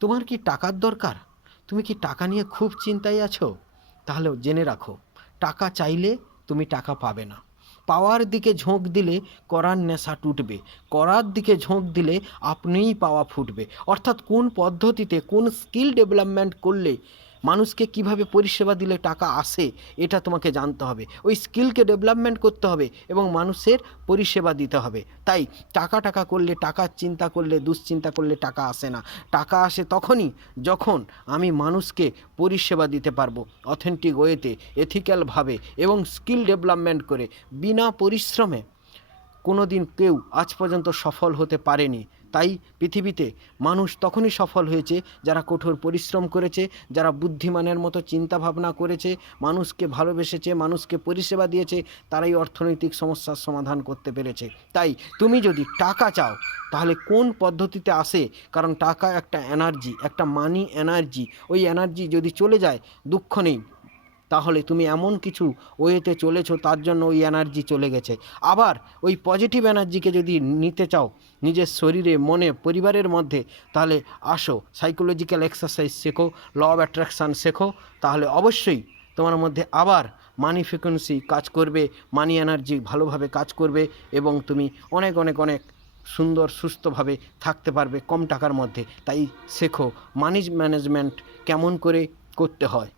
তোমার কি টাকার দরকার? তুমি কি টাকা নিয়ে খুব চিন্তায় আছো? তাহলে জেনে রাখো, টাকা চাইলে তুমি টাকা পাবে না। পাওয়ার দিকে ঝোঁক দিলে করার নেশা টুটবে, করার দিকে ঝোঁক দিলে আপনিই পাওয়া ফুটবে। অর্থাৎ কোন পদ্ধতিতে, কোন স্কিল ডেভেলপমেন্ট করলে মানুষকে কিভাবে পরিষেবা দিলে টাকা আসে, এটা তোমাকে জানতে হবে। ওই স্কিলকে ডেভেলপমেন্ট করতে হবে এবং মানুষের পরিষেবা দিতে হবে। তাই টাকা টাকা করলে, টাকার চিন্তা করলে, দুশ্চিন্তা করলে টাকা আসে না। টাকা আসে তখনই যখন আমি মানুষকে পরিষেবা দিতে পারবো অথেন্টিক ওয়েতে, এথিক্যালভাবে এবং স্কিল ডেভেলপমেন্ট করে। বিনা পরিশ্রমে কোনো দিন কেউ আজ পর্যন্ত সফল হতে পারেনি। তাই পৃথিবীতে মানুষ তখনই সফল হয়েছে যারা কঠোর পরিশ্রম করেছে, যারা বুদ্ধিমানের মতো চিন্তাভাবনা করেছে, মানুষকে ভালোবেসেছে, মানুষকে পরিষেবা দিয়েছে, তারাই অর্থনৈতিক সমস্যার সমাধান করতে পেরেছে। তাই তুমি যদি টাকা চাও তাহলে কোন পদ্ধতিতে আসে? কারণ টাকা একটা এনার্জি, একটা মানি এনার্জি। ওই এনার্জি যদি চলে যায়, দুঃখ নেই, তাহলে তুমি এমন কিছু ওয়েতে চলেছো তার জন্য ওই এনার্জি চলে গেছে। আবার ওই পজিটিভ এনার্জিকে যদি নিতে চাও নিজের শরীরে, মনে, পরিবারের মধ্যে, তাহলে আসো, সাইকোলজিক্যাল এক্সারসাইজ শেখো, ল অফ অ্যাট্রাকশান শেখো। তাহলে অবশ্যই তোমার মধ্যে আবার মানি ফ্রিকোয়েন্সি কাজ করবে, মানি এনার্জি ভালোভাবে কাজ করবে এবং তুমি অনেক অনেক অনেক সুন্দর সুস্থভাবে থাকতে পারবে কম টাকার মধ্যে। তাই শেখো মানি ম্যানেজমেন্ট কেমন করে করতে হয়।